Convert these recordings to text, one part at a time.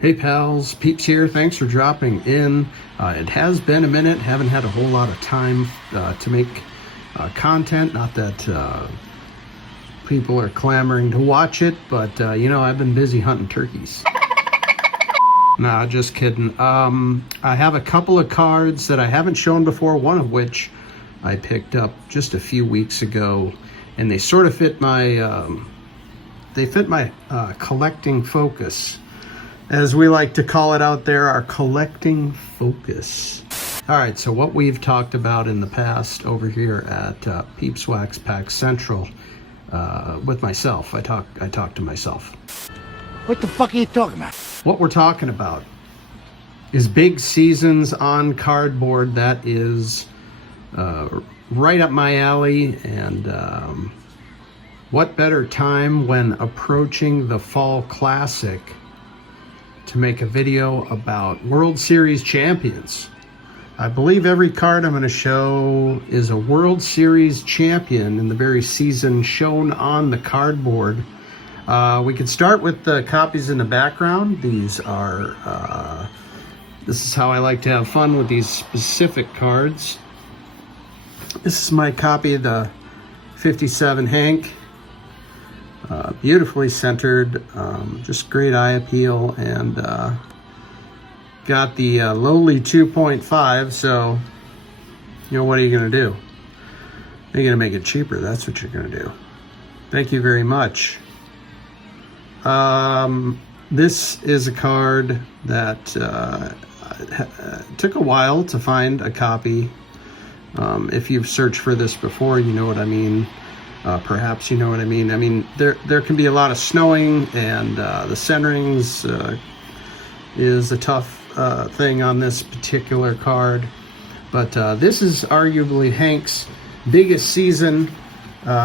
Hey pals, Peeps here. Thanks for dropping in. It has been a minute. Haven't had a whole lot of time to make content. Not that people are clamoring to watch it, but I've been busy hunting turkeys. Nah, just kidding. I have a couple of cards that I haven't shown before, one of which I picked up just a few weeks ago, and they sort of fit my collecting focus. As we like to call it out there, our collecting focus. All right, so what we've talked about in the past over here at Peeps Wax Pack Central with myself, I talk to myself. What the fuck are you talking about? What we're talking about is big seasons on cardboard. That is right up my alley, and what better time when approaching the Fall Classic to make a video about World Series champions. I believe every card I'm going to show is a World Series champion in the very season shown on the cardboard. We could start with the copies in the background. These are, this is how I like to have fun with these specific cards. This is my copy of the 57 Hank. Beautifully centered, just great eye appeal, and got the lowly 2.5, so what are you going to do? You're going to make it cheaper. That's what you're going to do. Thank you very much. This is a card that took a while to find a copy. If you've searched for this before, you know what I mean. Perhaps you know what I mean. I mean, there can be a lot of snowing, and the centerings is a tough thing on this particular card. But this is arguably Hank's biggest season. Took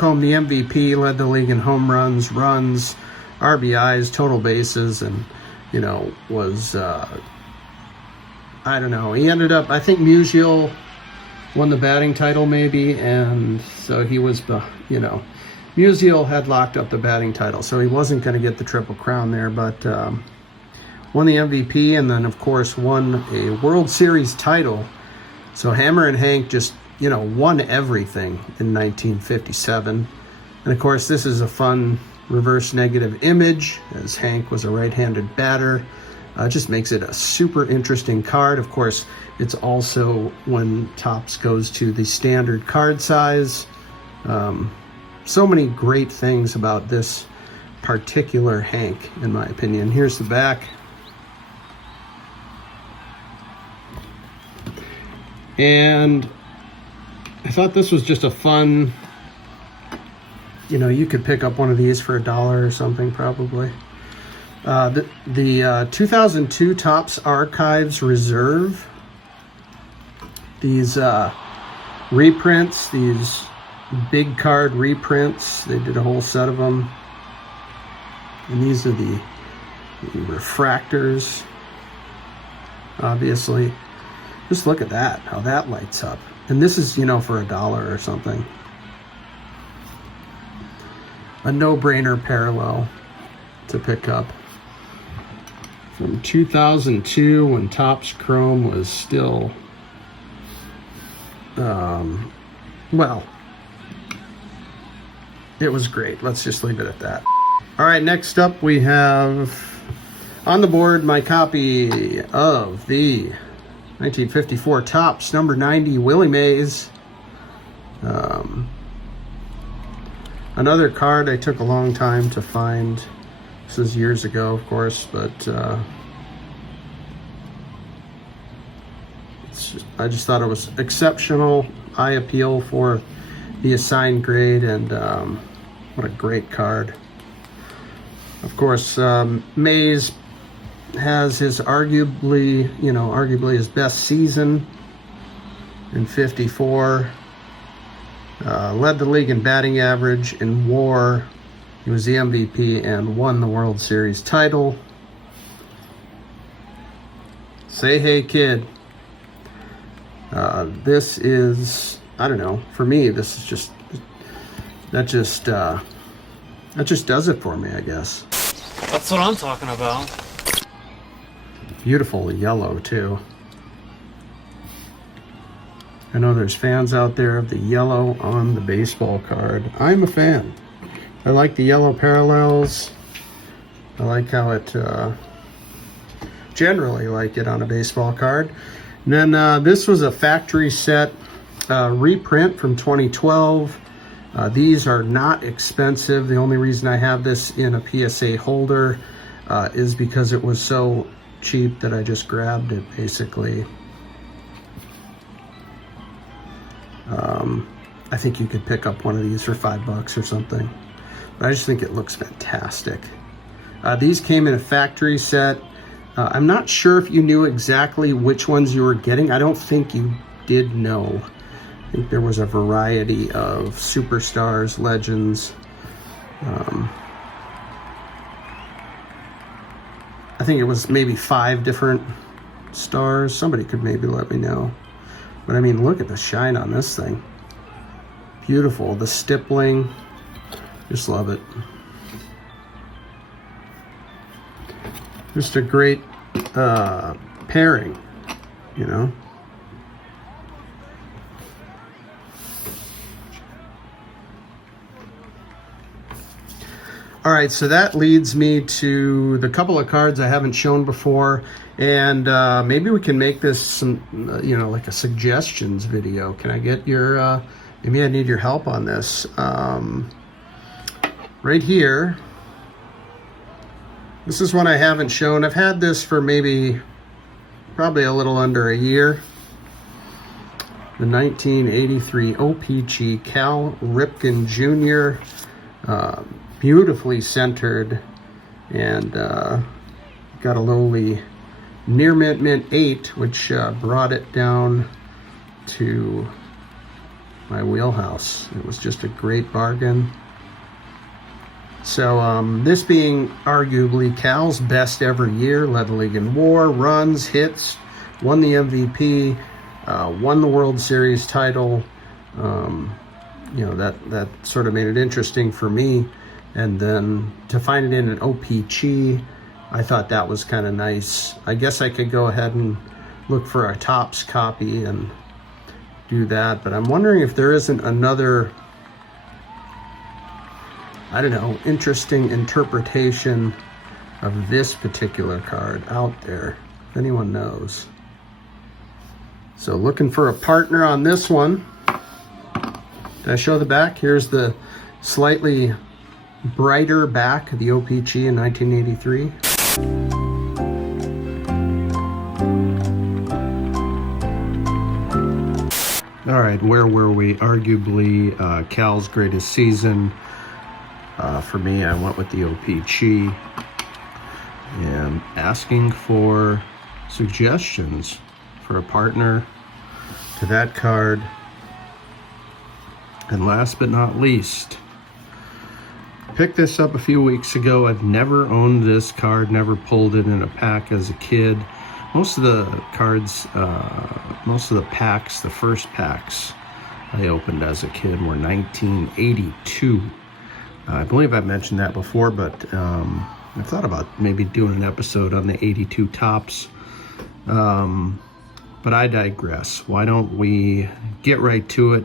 home the MVP, led the league in home runs, RBIs, total bases, and was I don't know. He ended up, I think Musial won the batting title maybe, and so he was, Musial had locked up the batting title, so he wasn't going to get the Triple Crown there, but won the MVP, and then of course won a World Series title. So Hammer and Hank just, won everything in 1957. And of course this is a fun reverse negative image, as Hank was a right-handed batter. Just makes it a super interesting card. Of course, it's also, when Topps goes to the standard card size. So many great things about this particular Hank, in my opinion. Here's the back. And I thought this was just a fun, you could pick up one of these for $1 or something probably. The 2002 Topps Archives Reserve. These reprints, these big card reprints, they did a whole set of them. And these are the refractors, obviously. Just look at that, how that lights up. And this is, for $1 or something. A no-brainer parallel to pick up. From 2002, when Topps Chrome was still, it was great. Let's just leave it at that. All right, next up we have on the board my copy of the 1954 Topps number 90 Willie Mays. Another card I took a long time to find. This is years ago, of course, but I just thought it was exceptional eye appeal for the assigned grade, and what a great card. Of course, Mays has his arguably his best season in 54. Led the league in batting average, in WAR. He was the MVP and won the World Series title. Say hey, kid. This is, I don't know, for me, this is just, that just That just does it for me, I guess. That's what I'm talking about. Beautiful yellow, too. I know there's fans out there of the yellow on the baseball card. I'm a fan. I like the yellow parallels. I like how it, generally like it on a baseball card. And then this was a factory set reprint from 2012. These are not expensive. The only reason I have this in a PSA holder is because it was so cheap that I just grabbed it, basically. I think you could pick up one of these for $5 or something. But I just think it looks fantastic. These came in a factory set. I'm not sure if you knew exactly which ones you were getting. I don't think you did know. I think there was a variety of superstars, legends. I think it was maybe 5 different stars. Somebody could maybe let me know. But I mean, look at the shine on this thing. Beautiful. The stippling. Just love it. Just a great pairing, you know. All right, so that leads me to the couple of cards I haven't shown before, and maybe we can make this some, you know, like a suggestions video. Can I get your, maybe I need your help on this. Right here, this is one I haven't shown. I've had this for probably a little under a year. The 1983 OPG Cal Ripken Jr. Beautifully centered, and got a lowly near mint 8, which brought it down to my wheelhouse. It was just a great bargain. So this being arguably Cal's best ever year, led the league in WAR, runs, hits, won the MVP, won the World Series title. You know, that sort of made it interesting for me. And then to find it in an OPG, I thought that was kind of nice. I guess I could go ahead and look for a Topps copy and do that. But I'm wondering if there isn't another, I don't know, interesting interpretation of this particular card out there, if anyone knows. So looking for a partner on this one. Did I show the back? Here's the slightly brighter back of the OPG in 1983. All right, where were we? Arguably Cal's greatest season. For me, I went with the OPG and asking for suggestions for a partner to that card. And last but not least, picked this up a few weeks ago. I've never owned this card, never pulled it in a pack as a kid. Most of the cards, most of the packs, the first packs I opened as a kid were 1982. I believe I mentioned that before, but I thought about maybe doing an episode on the 82 Topps. But I digress. Why don't we get right to it?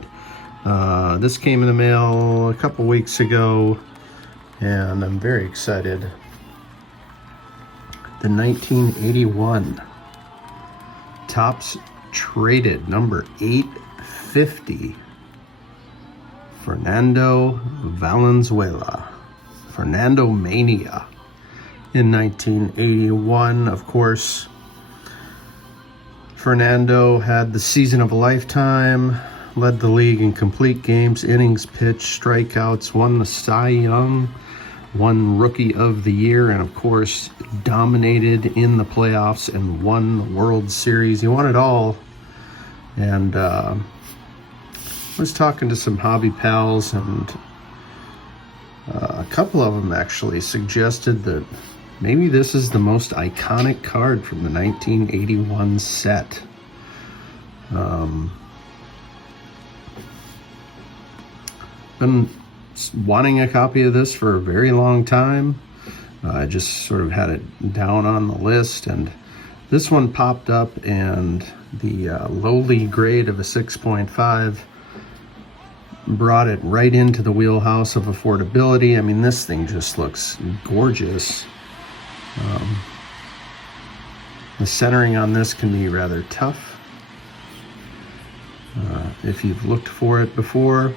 This came in the mail a couple weeks ago, and I'm very excited. The 1981 Topps Traded number 850. Fernando Valenzuela. Fernando Mania. In 1981, of course, Fernando had the season of a lifetime, led the league in complete games, innings pitched, strikeouts, won the Cy Young, won Rookie of the Year, and of course dominated in the playoffs and won the World Series. He won it all. And I was talking to some hobby pals, and a couple of them actually suggested that maybe this is the most iconic card from the 1981 set. Been wanting a copy of this for a very long time. I just sort of had it down on the list, and this one popped up, and the lowly grade of a 6.5 brought it right into the wheelhouse of affordability. I mean, this thing just looks gorgeous. The centering on this can be rather tough. If you've looked for it before,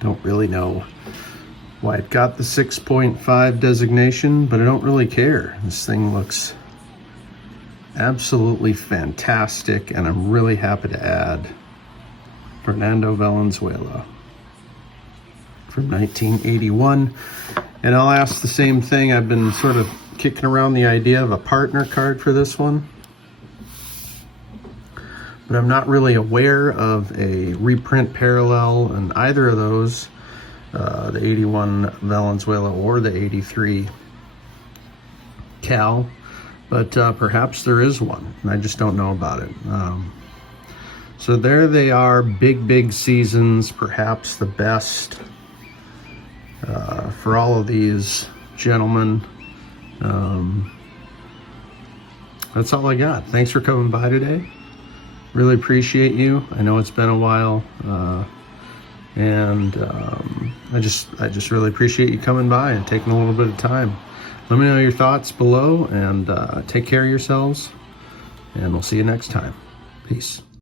don't really know why it got the 6.5 designation, but I don't really care. This thing looks absolutely fantastic, and I'm really happy to add Fernando Valenzuela from 1981. And I'll ask the same thing. I've been sort of kicking around the idea of a partner card for this one, but I'm not really aware of a reprint parallel in either of those, the 81 Valenzuela or the 83 Cal, but perhaps there is one, and I just don't know about it. So there they are, big seasons, perhaps the best for all of these gentlemen. That's all I got. Thanks for coming by today. Really appreciate you. I know it's been a while, and I just really appreciate you coming by and taking a little bit of time. Let me know your thoughts below, and take care of yourselves, and we'll see you next time. Peace.